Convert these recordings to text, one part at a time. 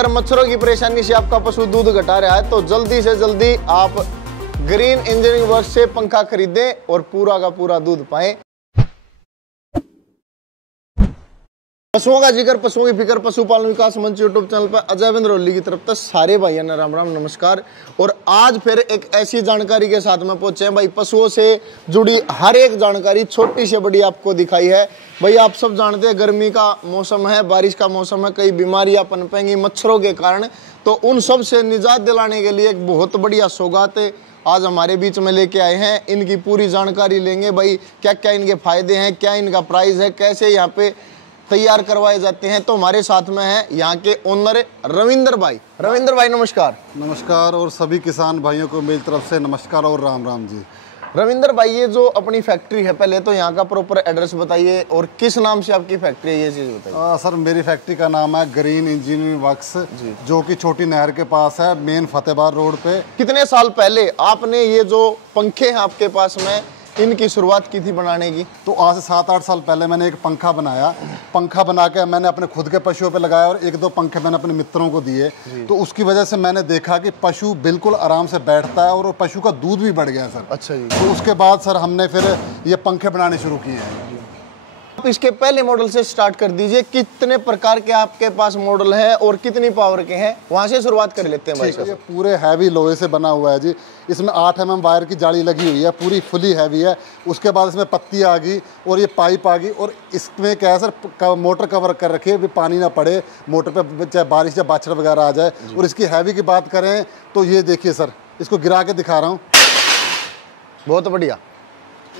अगर मच्छरों की परेशानी से आपका पशु दूध घटा रहा है तो जल्दी से जल्दी आप ग्रीन इंजीनियरिंग वर्क्स से पंखा खरीदें और पूरा का पूरा दूध पाएं। पशुओं का जिक्र, पशुओं की फिक्र, पशुपालन विकास मंच यूट्यूब चैनल पर अजय विंद्रोली की तरफ से सारे भाइयों ने राम राम नमस्कार। और आज फिर एक ऐसी जानकारी के साथ में पहुंचे हैं भाई, पशुओं से जुड़ी हर एक जानकारी छोटी से बड़ी आपको दिखाई है। भाई आप सब जानते हैं गर्मी का मौसम है, बारिश का मौसम है, कई बीमारियां पनपेंगी मच्छरों के कारण, तो उन सब से निजात दिलाने के लिए एक बहुत बढ़िया सौगात आज हमारे बीच में लेके आए हैं। इनकी पूरी जानकारी लेंगे भाई, क्या क्या इनके फायदे हैं, क्या इनका प्राइस है, कैसे यहाँ पे तैयार करवाए जाते हैं। तो हमारे साथ में है यहाँ के ओनर रविंदर भाई। रविंदर भाई नमस्कार। नमस्कार और सभी किसान भाइयों को मेरी तरफ से नमस्कार और राम राम जी। रविंदर भाई, ये जो अपनी फैक्ट्री है, पहले तो यहाँ का प्रॉपर एड्रेस बताइए और किस नाम से आपकी फैक्ट्री है, ये चीज़ बताइए। सर मेरी फैक्ट्री का नाम है ग्रीन इंजीनियरिंग वर्क्स, जो कि छोटी नहर के पास है, मेन फतेहबाद रोड पे। कितने साल पहले आपने ये जो पंखे हैं आपके पास में, इनकी शुरुआत की थी बनाने की? तो आज से 7-8 साल पहले मैंने एक पंखा बनाया। पंखा बना के मैंने अपने खुद के पशुओं पे लगाया और 1-2 पंखे मैंने अपने मित्रों को दिए। तो उसकी वजह से मैंने देखा कि पशु बिल्कुल आराम से बैठता है और पशु का दूध भी बढ़ गया सर। अच्छा जी। तो उसके बाद सर हमने फिर ये पंखे बनाने शुरू किए हैं। आप इसके पहले मॉडल से स्टार्ट कर दीजिए, कितने प्रकार के आपके पास मॉडल है और कितनी पावर के हैं, वहां से शुरुआत कर लेते हैं भाई। ये पूरे हैवी लोहे से बना हुआ है जी। इसमें 8 mm वायर की जाली लगी हुई है, पूरी फुली हैवी है। उसके बाद इसमें पत्ती आ गई और ये पाइप आ गई और इसमें क्या है सर, मोटर कवर कर रखी है भी पानी ना पड़े मोटर पे, चाहे बारिश या बाछड़ वगैरह आ जाए। और इसकी हैवी की बात करें तो ये देखिए सर, इसको गिरा के दिखा रहा हूँ, बहुत बढ़िया।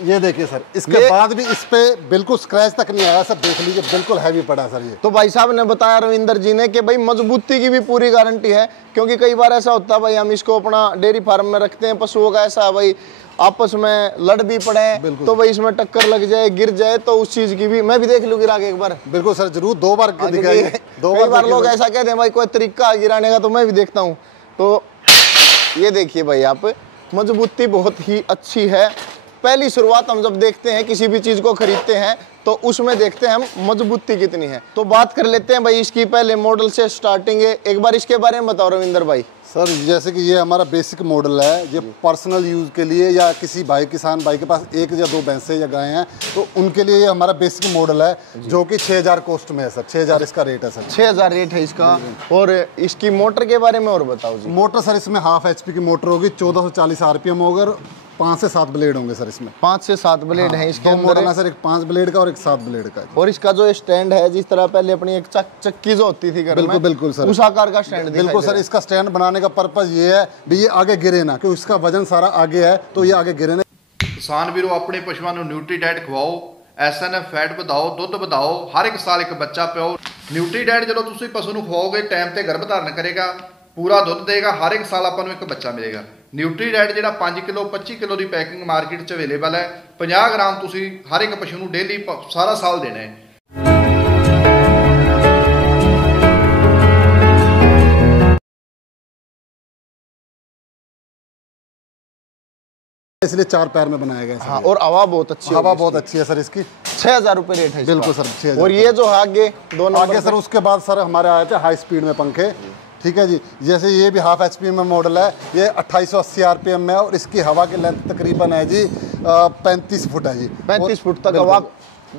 ये देखिए सर, इसके बाद भी इस पे बिल्कुल स्क्रैच तक नहीं आया सर, देख लीजिए बिल्कुल हैवी पड़ा सर ये। तो भाई साहब ने बताया रविंदर जी ने कि भाई मजबूती की भी पूरी गारंटी है, क्योंकि कई बार ऐसा होता है भाई हम इसको अपना डेयरी फार्म में रखते हैं, पशुओं का ऐसा है भाई आपस में लड़ भी पड़े तो भाई इसमें टक्कर लग जाए, गिर जाए, तो उस चीज की भी मैं भी देख लूँ गिरा के एक बार। बिल्कुल सर, जरूर 2 बार दिखाइए। कई बार लोग ऐसा कहते हैं भाई कोई तरीका गिराने का, तो मैं भी देखता हूँ। तो ये देखिए भाई, आप मजबूती बहुत ही अच्छी है। पहली शुरुआत हम जब देखते हैं किसी भी चीज को खरीदते हैं तो उसमें देखते हैं हम मजबूती कितनी है। तो बात कर लेते हैं भाई इसकी पहले मॉडल से स्टार्टिंग है, एक बार इसके बारे में बताओ रविंदर भाई। सर जैसे कि ये हमारा बेसिक मॉडल है, ये पर्सनल यूज के लिए या किसी भाई किसान भाई के पास 1 या 2 भैंसे या गायें हैं तो उनके लिए ये हमारा बेसिक मॉडल है, जो कि 6000 कॉस्ट में है सर। 6000 इसका रेट है सर। 6000 रेट है इसका। और इसकी मोटर के बारे में और बताओ जी। मोटर सर इसमें 1/2 HP की मोटर होगी, 1440 RPM होगा, 5 से 7 ब्लेड होंगे सर इसमें। 5 से 7 ब्लेड हैं इसके अंदर। मॉडल है सर, एक 5 ब्लेड का और एक 7 ब्लेड का। और इसका जो स्टैंड है, जिस तरह पहले अपनी एक चक्की जो होती थी घर में, बिल्कुल सर उस आकार का स्टैंड। बिल्कुल सर, इसका स्टैंड बनाने का पर्पज ये है भी ये आगे गिरे ना, क्योंकि इसका वजन सारा आगे है तो ये आगे गिरे ना। किसान वीरों, अपने पशुओं को न्यूट्रीडाइट खवाओ, SNF फैट ਵਧਾਓ, ਦੁੱਧ ਵਧਾਓ, ਹਰ ਇੱਕ ਸਾਲ ਇੱਕ ਬੱਚਾ ਪਿਓ। न्यूट्रीडाइट ਜਦੋਂ ਤੁਸੀਂ ਪਸ਼ੂ ਨੂੰ ਖਵਾਓਗੇ ਟਾਈਮ ਤੇ ਗਰਭ ਧਾਰਨ ਕਰੇਗਾ, ਪੂਰਾ ਦੁੱਧ ਦੇਗਾ, ਹਰ ਇੱਕ ਸਾਲ ਆਪਾਂ ਨੂੰ ਇੱਕ ਬੱਚਾ ਮਿਲੇਗਾ। न्यूट्रीडाइट ਜਿਹੜਾ 5 ਕਿਲੋ 25 ਕਿਲੋ ਦੀ ਪੈਕਿੰਗ ਮਾਰਕੀਟ 'ਚ ਅਵੇਲੇਬਲ ਹੈ। 50 ਗ੍ਰਾਮ ਤੁਸੀਂ ਹਰ ਇੱਕ ਪਸ਼ੂ ਨੂੰ ਡੇਲੀ ਸਾਰਾ ਸਾਲ ਦੇਣਾ ਹੈ। इसलिए 4 पैर में बनाया गया है। हाँ, और हवा बहुत अच्छी है। हवा बहुत अच्छी है सर इसकी। 6000 रुपये रेट है। बिल्कुल सर 6000। और ये जो आगे दोनों आगे सर, उसके बाद सर हमारे आए थे हाई स्पीड में पंखे, ठीक है जी। जैसे ये भी 1/2 HP में मॉडल है, ये 2880 RPM में है और इसकी हवा की लेंथ तकरीबन है जी 35 फुट है जी। 35 फुट तक हवा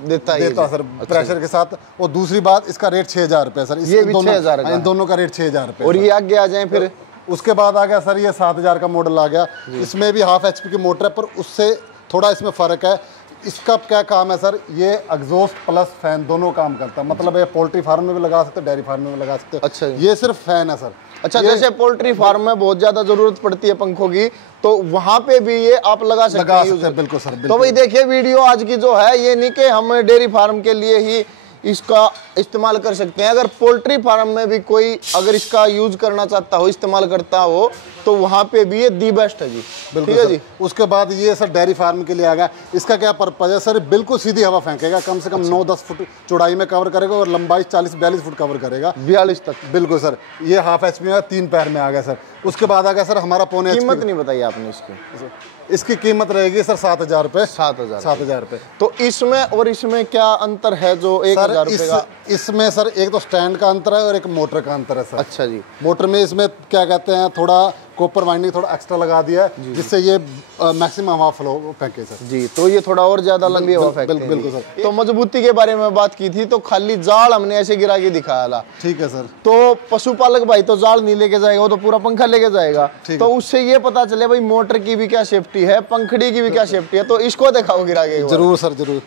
देता है सर प्रेशर के साथ। और दूसरी बात, इसका रेट 6000 रुपये सर। ये भी 6000 का, इन दोनों का रेट 6000 रुपये। और ये आगे आ जाए फिर उसके बाद आ गया सर ये 7000 का मॉडल आ गया। इसमें भी 1/2 HP की मोटर है, पर उससे थोड़ा इसमें फ़र्क है। इसका क्या काम है सर, ये एग्जॉस्ट प्लस फैन दोनों काम करता है। मतलब ये पोल्ट्री फार्म में भी लगा सकते हो, डेयरी फार्म में भी लगा सकते हो। अच्छा, ये सिर्फ फैन है सर। अच्छा, जैसे पोल्ट्री फार्म में बहुत ज्यादा जरूरत पड़ती है पंखों की, तो वहां पे भी ये आप लगा सकते हैं। बिल्कुल सर। तो भाई देखिए वीडियो आज की जो है, ये नहीं कि हम डेयरी फार्म के लिए ही इसका इस्तेमाल कर सकते हैं। अगर पोल्ट्री फार्म में भी कोई अगर इसका यूज करना चाहता हो, इस्तेमाल करता हो, तो वहाँ पे भी ये दी बेस्ट है जी। बिल्कुल ठीक है जी। उसके बाद ये सर डेयरी फार्म के लिए आ गया। इसका क्या पर्पज है सर, बिल्कुल सीधी हवा फेंकेगा, कम से कम 9-10 फुट चौड़ाई में कवर करेगा और लंबाई 40-42 फुट कवर करेगा। 42 तक। बिल्कुल सर। ये 1/2 HP में 3 पैर में आ गया सर। उसके बाद आ गया सर हमारा 1.5 HP। कीमत नहीं बताई आपने इसकी। इसकी कीमत रहेगी सर 7,000 रुपये। 7,000 रुपये। तो इसमें और इसमें क्या अंतर है जो 1,000 रुपये का? इसमें सर एक तो स्टैंड का अंतर है और एक मोटर का अंतर है सर। अच्छा जी। मोटर में इसमें क्या कहते हैं, थोड़ा कॉपर वाइंडिंग थोड़ा एक्स्ट्रा लगा दिया है, जिससे ये मैक्सिमम हवा फ्लो फेंके सर जी। तो ये थोड़ा और ज्यादा लंबी हवा फेंकते हैं। बिल्कुल सर। तो मजबूती के बारे में बात की थी, तो खाली जाल हमने ऐसे गिरा के दिखाया था। ठीक है सर। तो पशुपालक भाई तो जाल नहीं लेके जाएगा, वो तो पूरा पंखा लेके जाएगा। तो उससे ये पता चले भाई मोटर की भी क्या सेफ्टी है, पंखड़ी की भी क्या सेफ्टी है, तो इसको दिखाओ गिरा के। जरूर सर जरूर।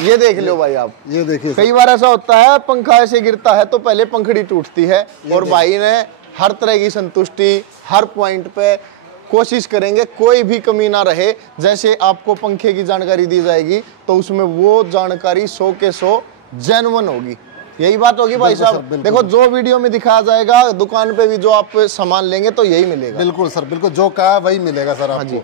ये देख लो भाई आप, ये देखिए। कई बार ऐसा होता है पंखा ऐसे गिरता है तो पहले पंखड़ी टूटती है, और भाई ने हर तरह की संतुष्टि हर पॉइंट पे कोशिश करेंगे कोई भी कमी ना रहे। जैसे आपको पंखे की जानकारी दी जाएगी तो उसमें वो जानकारी 100 के 100 जेन्युइन होगी। यही बात होगी भाई साहब। देखो जो वीडियो में दिखाया जाएगा, दुकान पे भी जो आप सामान लेंगे तो यही मिलेगा। बिल्कुल सर, बिल्कुल जो कहा वही मिलेगा सर आपको। जी।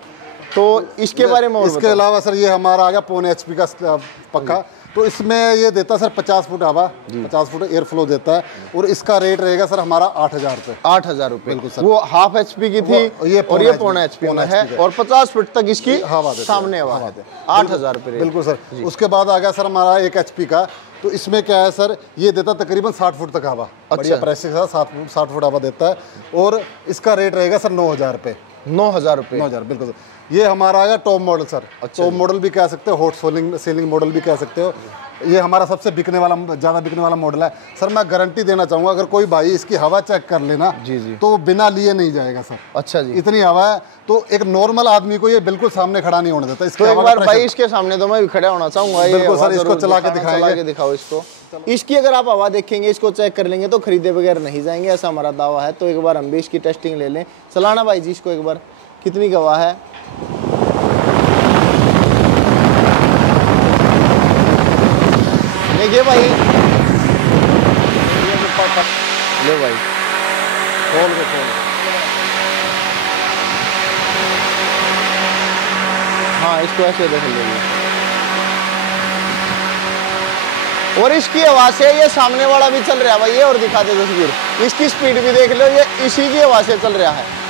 तो इसके बारे में और इसके अलावा सर ये हमारा आ गया 0.5 HP का पक्का। तो इसमें ये देता है सर 50 फुट हवा, 50 फुट एयर फ्लो देता है, और इसका रेट रहेगा सर हमारा 8,000 रुपये। 8,000 रुपये। बिल्कुल सर। वो हाफ HP की थी और ये 0.5 HP में है, और 50 फुट तक इसकी सामने हवा है। 8,000 रुपये। बिल्कुल सर। उसके बाद आ गया सर हमारा 1 HP का। तो इसमें क्या है सर, ये देता तकरीबन 60 फुट तक हवा। बढ़िया प्रेस के साथ 60 फुट हवा देता है, और इसका रेट रहेगा सर 9,000 रुपये। 9,000 रुपये। 9,000 बिल्कुल सर। ये हमारा आएगा top model sir. Top model भी कह सकते हो, हॉट सीलिंग मॉडल भी कह सकते हो। ये हमारा सबसे बिकने वाला, ज़्यादा बिकने वाला मॉडल है सर। मैं गारंटी देना चाहूँगा, अगर कोई भाई इसकी हवा चेक कर लेना जी, तो वो बिना लिए नहीं जाएगा सर। अच्छा जी। इतनी हवा है, तो एक नॉर्मल आदमी को ये बिल्कुल सामने खड़ा नहीं होने देता। तो एक बार भाई इसके सामने तो मैं भी खड़ा होना चाहूँगा। बिल्कुल सर, इसको चला के दिखाओ इसको। इसकी अगर आप हवा देखेंगे, इसको चेक कर लेंगे तो खरीदे बगैर नहीं जाएंगे, ऐसा हमारा दावा है। तो एक बार हम भी इसकी टेस्टिंग ले लें। चलाना भाई जी इसको एक बार, कितनी हवा है। देखिए भाई, ले भाई खोल के हाँ इसको ऐसे देख लीजिए। और इसकी आवाज से ये सामने वाला भी चल रहा है भाई, ये और दिखा दे तस्वीर, इसकी स्पीड भी देख लो, ये इसी की आवाज से चल रहा है।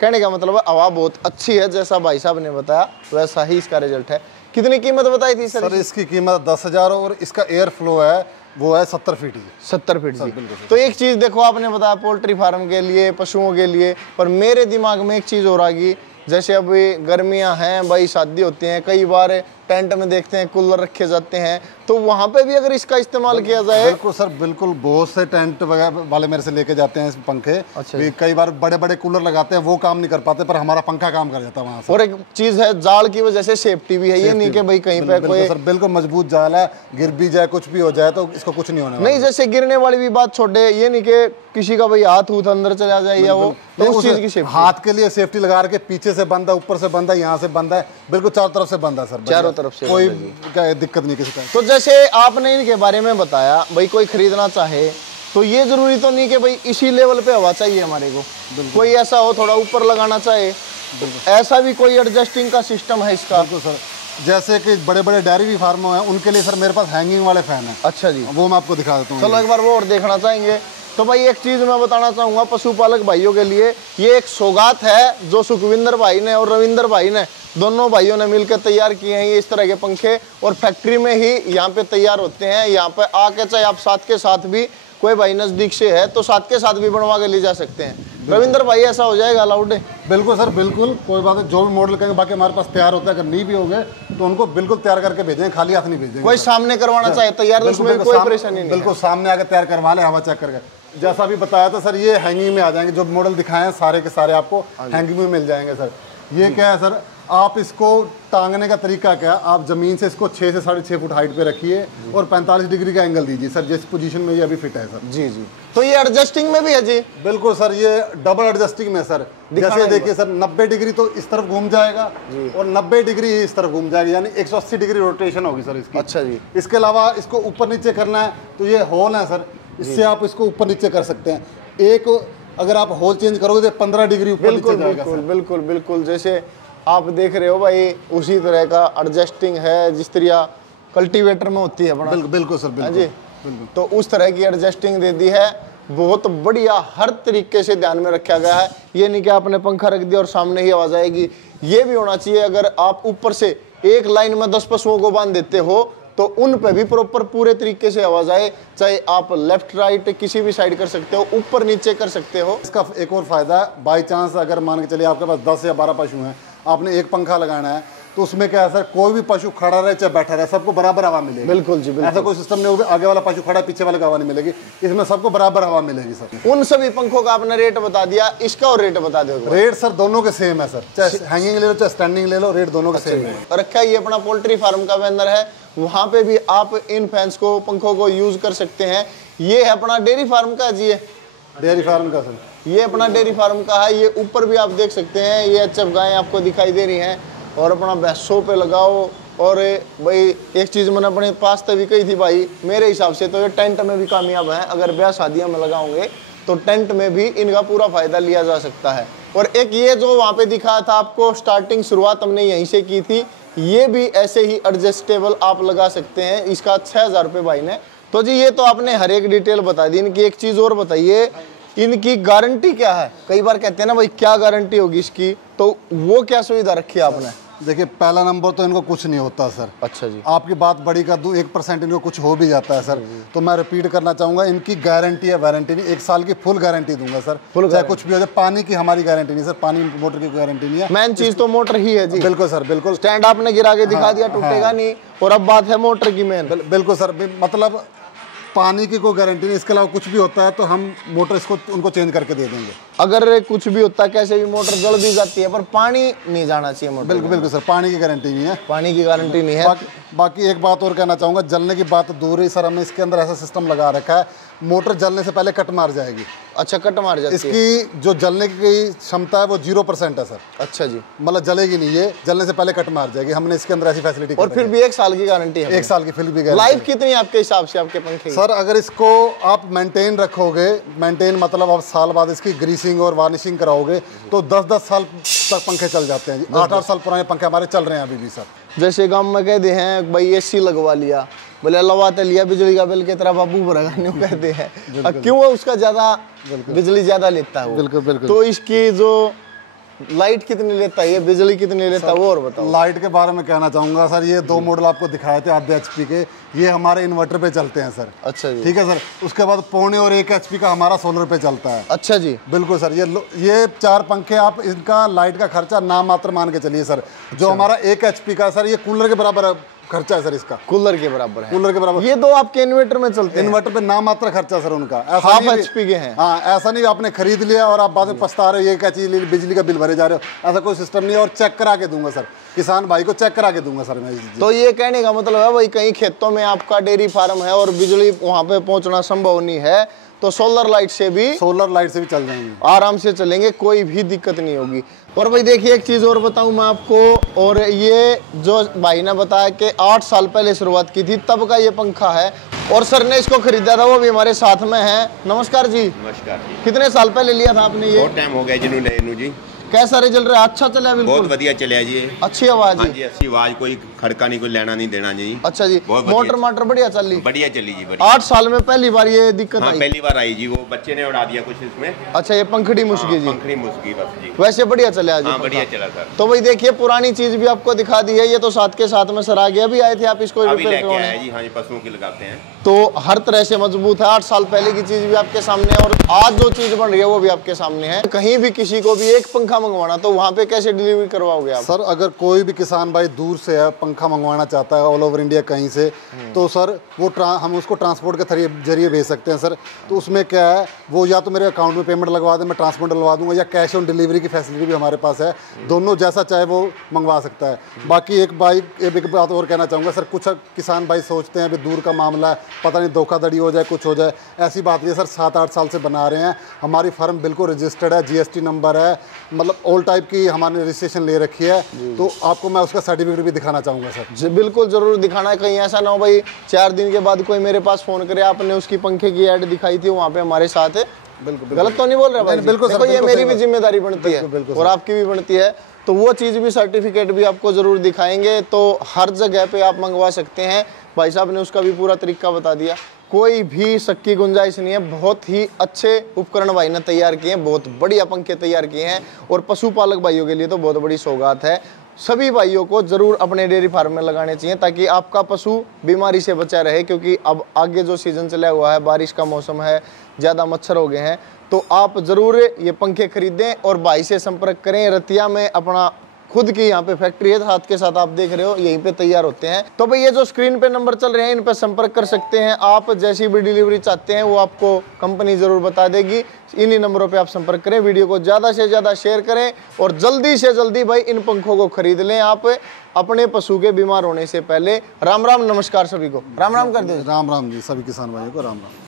कहने का मतलब हवा बहुत अच्छी है, जैसा भाई साहब ने बताया वैसा ही इसका रिजल्ट है। कितनी कीमत बताई थी सर? इसकी कीमत 10,000, और इसका एयर फ्लो है वो है 70 फीट ही। 70 फीट जी। तो एक चीज देखो, आपने बताया पोल्ट्री फार्म के लिए, पशुओं के लिए, पर मेरे दिमाग में एक चीज और आ गई। जैसे अभी गर्मियां हैं भाई, शादी होती हैं, कई बार टेंट में देखते हैं कूलर रखे जाते हैं, तो वहां पे भी अगर इसका इस्तेमाल किया जाए। बिल्कुल सर, बिल्कुल। बहुत से टेंट वाले मेरे से लेके जाते हैं इस पंखे। अच्छा। कई बार बड़े बड़े कूलर लगाते हैं, वो काम नहीं कर पाते, पर हमारा पंखा काम कर जाता है वहाँ से। और एक चीज है, जाल की वजह से सेफ्टी भी है, ये नहीं कि भाई कहीं पे कोई सर बिल्कुल मजबूत जाल है, गिर भी जाए कुछ भी हो जाए तो इसको कुछ नहीं होने। नहीं, जैसे गिरने वाली भी बात छोड़े, ये नहीं कि किसी का भाई हाथ अंदर चला जाए या वो, तो उस चीज की सेफ्टी। हाथ के लिए सेफ्टी लगा के पीछे से बंद है, ऊपर से बंद है, यहाँ से बंद है, बिल्कुल चारों तरफ से बंद है सर। चारों तरफ से कोई दिक्कत नहीं किसी का। तो जैसे आपने इनके बारे में बताया, भाई कोई खरीदना चाहे तो ये जरूरी तो नहीं कि भाई इसी लेवल पे हवा चाहिए हमारे को, कोई ऐसा हो थोड़ा ऊपर लगाना चाहे, ऐसा भी कोई एडजस्टिंग का सिस्टम है इसका? बिल्कुल सर। जैसे कि बड़े बड़े डेयरी फार्म हैं, उनके लिए सर मेरे पास हैंगिंग वाले फैन है। अच्छा जी, वो मैं आपको दिखा देता हूँ। चलो एक बार वो और देखना चाहेंगे। तो भाई एक चीज मैं बताना चाहूंगा पशुपालक भाइयों के लिए, ये एक सौगात है जो सुखविंदर भाई ने और रविंदर भाई ने, दोनों भाइयों ने मिलकर तैयार किए हैं ये इस तरह के पंखे, और फैक्ट्री में ही यहाँ पे तैयार होते हैं। यहाँ पे आके चाहे आप साथ के साथ भी, कोई भाई नजदीक से है तो साथ के साथ भी बनवा के ले जा सकते हैं। रविंदर भाई ऐसा हो जाएगा अलाउड है? बिल्कुल सर, बिल्कुल, कोई बात नहीं। जो भी मॉडल कहेंगे, बाकी हमारे पास तैयार होता है। अगर नहीं भी हो गए तो उनको बिल्कुल तैयार करके भेजेंगे, खाली हाथ नहीं भेजेंगे। कोई सामने करवाना चाहे तैयार, तो उसमें कोई परेशानी नहीं। बिल्कुल सामने आकर तैयार करवा ले, हवा चेक करके। जैसा भी बताया था सर, ये हैंगिंग में आ जाएंगे। जो मॉडल दिखाए हैं सारे के सारे आपको हैंगिंग में मिल जाएंगे सर। ये क्या है सर, आप इसको टांगने का तरीका क्या है, आप जमीन से इसको 6 से 6.5 फुट हाइट पे रखिए और 45 डिग्री का एंगल दीजिए सर, जिस पोजीशन में ये अभी फिट है सर। जी जी। तो ये एडजस्टिंग में भी है जी? बिल्कुल सर, ये डबल एडजस्टिंग में सर। जैसे देखिए सर, 90 डिग्री तो इस तरफ घूम जाएगा और 90 डिग्री इस तरफ घूम जाएगा, यानी 180 डिग्री रोटेशन होगी सर इसकी। अच्छा जी। इसके अलावा इसको ऊपर नीचे करना है तो ये होल है सर, इससे आप इसको ऊपर नीचे कर सकते हैं। एक अगर आप होल चेंज करोगे तो 15 डिग्री ऊपर नीचे जाएगा। बिल्कुल बिल्कुल बिल्कुल, जैसे आप देख रहे हो भाई, उसी तरह का एडजस्टिंग है जिस तरह कल्टीवेटर में होती है। बिल्कुल सर, बिल्कुल जी। तो उस तरह की एडजस्टिंग दे दी है। बहुत बढ़िया हर तरीके से ध्यान में रखा गया है। ये नहीं कि आपने पंखा रख दिया और सामने ही आवाज आएगी, ये भी होना चाहिए। अगर आप ऊपर से एक लाइन में 10 पशुओं को बांध देते हो तो उन पे भी प्रॉपर पूरे तरीके से आवाज आए, चाहे आप लेफ्ट राइट किसी भी साइड कर सकते हो, ऊपर नीचे कर सकते हो। इसका एक और फायदा है, बाई चांस अगर मान के चलिए आपके पास 10 या 12 पशु हैं, आपने एक पंखा लगाना है तो उसमें क्या है सर, कोई भी पशु खड़ा रहे चाहे बैठा रहे, सबको बराबर हवा मिलेगी। बिल्कुल जी, बिल्कुल। ऐसा कोई सिस्टम नहीं होगा आगे वाला पशु खड़ा पीछे वाले को हवा नहीं मिलेगी, इसमें सबको बराबर हवा मिलेगी सर। उन सभी पंखों का आपने रेट बता दिया, इसका और रेट बता दो। रेट सर दोनों के सेम है सर, चाहे हैंगिंग ले लो चाहे स्टैंडिंग ले लो, रेट दोनों के सेम है। रखा ये अपना पोल्ट्री फार्म का बैनर है, वहां पे भी आप इन फैंस को पंखों को यूज कर सकते हैं। ये है अपना डेयरी फार्म का जी, है डेयरी फार्म का सर, ये अपना डेयरी फार्म का है। ये ऊपर भी आप देख सकते हैं, ये एचएफ गायें आपको दिखाई दे रही हैं। और अपना भैंसों पे लगाओ। और भाई एक चीज़ मैंने अपने पास तभी कही थी भाई, मेरे हिसाब से तो ये टेंट में भी कामयाब है। अगर ब्याह शादियों में लगाओगे तो टेंट में भी इनका पूरा फायदा लिया जा सकता है। और एक ये जो वहाँ पे दिखाया था आपको, स्टार्टिंग शुरुआत हमने यहीं से की थी, ये भी ऐसे ही एडजस्टेबल आप लगा सकते हैं। इसका 6000 रुपये भाई ने। तो जी ये तो आपने हर एक डिटेल बता दी। इनकी एक चीज़ और बताइए, इनकी गारंटी क्या है? कई बार कहते हैं ना भाई क्या गारंटी होगी इसकी, तो वो क्या सुविधा रखी है आपने? देखिए पहला नंबर तो इनको कुछ नहीं होता सर। अच्छा जी। आपकी बात बड़ी कर दूं, 1% इनको कुछ हो भी जाता है सर, तो मैं रिपीट करना चाहूँगा, इनकी गारंटी है, वारंटी नहीं। 1 साल की फुल गारंटी दूंगा सर, चाहे कुछ भी हो जाए। पानी की हमारी गारंटी नहीं सर, पानी मोटर की गारंटी नहीं है। मेन चीज़ तो मोटर ही है जी। बिल्कुल सर, बिल्कुल। स्टैंड आपने गिरा के दिखा दिया, टूटेगा नहीं। और अब बात है मोटर की मेन। बिल्कुल सर, मतलब पानी की कोई गारंटी नहीं, इसके अलावा कुछ भी होता है तो हम मोटर इसको उनको चेंज करके दे देंगे। अगर कुछ भी होता है, कैसे भी मोटर जल भी जाती है, पर पानी नहीं जाना चाहिए मोटर। बिल्कुल बिल्कुल सर, पानी की गारंटी नहीं है, पानी की गारंटी नहीं है। बाकी एक बात और कहना चाहूँगा, जलने की बात दूर है सर, हमने इसके अंदर ऐसा सिस्टम लगा रखा है, मोटर जलने से पहले कट मार जाएगी। अच्छा, कट मार जाती है। इसकी जो जलने की क्षमता है वो 0% है सर। अच्छा जी, मतलब जलेगी नहीं, ये जलने से पहले कट मार जाएगी। हमने इसके अंदर ऐसी फैसिलिटी। और फिर भी 1 साल की गारंटी है। 1 साल की फिर भी गारंटी। लाइफ कितनी आपके हिसाब से आपके पंखे? सर अगर इसको आप मेंटेन रखोगे, मेंटेन मतलब आप साल बाद इसकी ग्रीसिंग और वार्निशिंग कराओगे तो 10-10 साल तक पंखे चल जाते हैं। 8-8 साल पुराने पंखे हमारे चल रहे हैं अभी भी सर। जैसे गांव में कहते हैं भाई एसी लगवा लिया, बोले लवाते लिया, बिजली का बिल की तरह बाबू भरेगा नहीं कहते हैं। क्यों है उसका ज्यादा, बिजली ज्यादा लेता है वो। बिल्कुल बिल्कुल। तो इसकी जो लाइट कितनी लेता है, ये बिजली कितनी लेता है, वो और बताओ। लाइट के बारे में कहना चाहूँगा सर, ये 2 मॉडल आपको दिखाए थे आधे HP के, ये हमारे इन्वर्टर पे चलते हैं सर। अच्छा जी, ठीक है सर। उसके बाद 1.25 और 1 HP का हमारा सोलर पे चलता है। अच्छा जी, बिल्कुल सर। ये 4 पंखे आप इनका लाइट का खर्चा नाम मात्र मान के चलिए सर। जो हमारा 1 HP का सर, ये कूलर के बराबर खर्चा है सर इसका। कूलर के बराबर है। कूलर के बराबर। ये 2 आपके इन्वर्टर में चलते हैं। इन्वर्टर पे नाम मात्र खर्चा सर उनका। हाफ HP के हैं। हाँ, ऐसा नहीं आपने खरीद लिया और आप बाद में पछता रहे हो, ये क्या चीज बिजली का बिल भरे जा रहे हो, ऐसा कोई सिस्टम नहीं है। और चेक करा के दूंगा सर, किसान भाई को चेक करा के दूंगा सर मैं। तो ये कहने का मतलब है भाई, कहीं खेतों में आपका डेयरी फार्म है और बिजली वहां पे पहुंचना संभव नहीं है, तो सोलर लाइट से भी चल जाएंगे, आराम से चलेंगे, कोई भी दिक्कत नहीं होगी। और भाई देखिए एक चीज़ और बताऊं मैं आपको, और ये जो भाई ने बताया कि 8 साल पहले शुरुआत की थी, तब का ये पंखा है। और सर ने इसको खरीदा था, वो भी हमारे साथ में है। नमस्कार जी। नमस्कार जी। कितने साल पहले लिया था आपने ये? बहुत टाइम हो गया जिन्हों लेनू जी। कैसा रिजल्ट रहा? अच्छा चला? बिल्कुल बहुत बढ़िया चलिया जी। अच्छी आवाज हाँ है जी, अच्छी आवाज, कोई खड़का नहीं, कोई लेना नहीं देना जी। अच्छा जी। मोटर माटर बढ़िया चल रही? बढ़िया चली जी, बढ़िया। 8 साल में पहली बार ये दिक्कत हाँ, आई? पहली बार आई जी, वो बच्चे ने उड़ा दिया कुछ इसमें। अच्छा, ये पंखड़ी मुश्किल जी? पंखड़ी मुश्किल बस जी। वैसे बढ़िया चले आज? हाँ, बढ़िया चला सर। तो भाई देखिए पुरानी चीज भी आपको दिखा दी है, ये तो साथ के साथ में सर आ गया। अभी आए थे आप इसको अभी रिपेयर लेके आया करवाने? जी। हाँ जी, पशुओं की लगाते हैं। तो हर तरह से मजबूत है। 8 साल पहले की चीज भी आपके सामने है और आज जो चीज बन रही है वो भी आपके सामने है। कहीं भी किसी को भी एक पंखा मंगवाना, तो वहाँ पे कैसे डिलीवरी करवाओगे आप? सर अगर कोई भी किसान भाई दूर से है, पंखा मंगवाना चाहता है ऑल ओवर इंडिया कहीं से, तो सर वो हम उसको ट्रांसपोर्ट के जरिए भेज सकते हैं सर। तो उसमें क्या है, वो या तो मेरे अकाउंट में पेमेंट लगवा दें, मैं ट्रांसपोर्ट डलवा दूंगा, या कैश ऑन डिलीवरी की फैसिलिटी भी हमारे पास है। दोनों जैसा चाहे वो मंगवा सकता है। बाकी एक बात और कहना चाहूँगा सर, कुछ किसान भाई सोचते हैं अभी दूर का मामला है, पता नहीं धोखाधड़ी हो जाए, कुछ हो जाए, ऐसी बात नहीं है सर। 7-8 साल से बना रहे हैं, हमारी फर्म बिल्कुल रजिस्टर्ड है, GST नंबर है, मतलब ऑल टाइप की हमारे रजिस्ट्रेशन ले रखी है। तो आपको मैं उसका सर्टिफिकेट भी दिखाना चाहूँगा सर। बिल्कुल जरूर दिखाना है। कहीं ऐसा ना हो भाई 4 दिन के बाद कोई मेरे पास फोन करे, आपने उसकी पंखे की ऐड दिखाई थी वहाँ पे हमारे साथ है। बिल्कुल गलत तो नहीं बोल रहा भाई? बिल्कुल सर, ये मेरी भी जिम्मेदारी बनती है और आपकी भी बनती है। तो वो चीज़ भी, सर्टिफिकेट भी आपको ज़रूर दिखाएंगे। तो हर जगह पे आप मंगवा सकते हैं। भाई साहब ने उसका भी पूरा तरीका बता दिया, कोई भी शक की गुंजाइश नहीं है। बहुत ही अच्छे उपकरण भाई ने तैयार किए हैं, बहुत बढ़िया पंखे तैयार किए हैं और पशुपालक भाइयों के लिए तो बहुत बड़ी सौगात है। सभी भाइयों को ज़रूर अपने डेयरी फार्म में लगाने चाहिए ताकि आपका पशु बीमारी से बचा रहे, क्योंकि अब आगे जो सीज़न चला हुआ है, बारिश का मौसम है, ज़्यादा मच्छर हो गए हैं। तो आप ज़रूर ये पंखे खरीदें और भाई से संपर्क करें। रतिया में अपना खुद की यहाँ पे फैक्ट्री है, हाथ के साथ आप देख रहे हो, यहीं पे तैयार होते हैं। तो भाई ये जो स्क्रीन पे नंबर चल रहे हैं, इन पे संपर्क कर सकते हैं आप। जैसी भी डिलीवरी चाहते हैं वो आपको कंपनी ज़रूर बता देगी। इन्हीं नंबरों पे आप संपर्क करें। वीडियो को ज़्यादा से ज़्यादा शेयर करें और जल्दी से जल्दी भाई इन पंखों को खरीद लें आप अपने पशु के बीमार होने से पहले। राम राम, नमस्कार सभी को, राम राम कर दो। राम राम जी, सभी किसान भाइयों को राम राम।